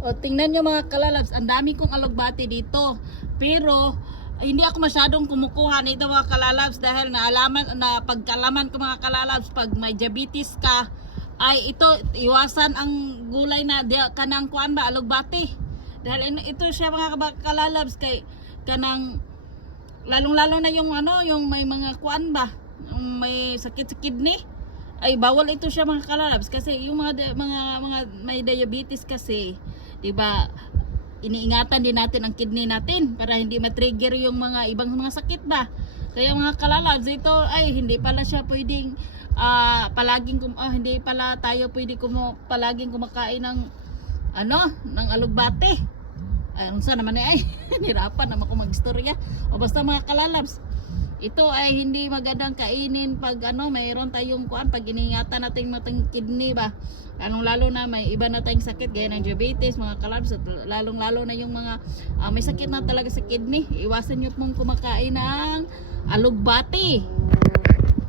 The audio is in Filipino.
O, tingnan nyo mga kalalabs, ang dami kong alugbati dito. Pero, hindi ako masyadong kumukuha nito mga kalalabs dahil na pagkalaman ko mga kalalabs, pag may diabetes ka, ay ito, iwasan ang gulay na kanang kuan ba, alugbati. Dahil ito siya mga kalalabs, kay kanang, lalong-lalo na yung ano, yung may mga kuan ba, yung may sakit sa kidney. Ay bawal ito siya mga kalalabs kasi yung mga may diabetes kasi, 'di ba? Iniingatan din natin ang kidney natin para hindi ma-trigger yung mga ibang mga sakit ba. Kaya mga kalalabs, ito ay hindi pala siya pwedeng hindi pala tayo palaging kumakain ng ng alugbate. Ay, unsa naman ay nirapan naman ako mag-istorya. O basta mga kalalabs, ito ay hindi magandang kainin pag mayroon tayong kuan, pag iniingatan natin matang kidney ba. Lalo na may iba na tayong sakit gaya ng diabetes mga kalabs, lalo na yung mga may sakit na talaga sa kidney. Iwasan nyo pong kumakain ng alugbati.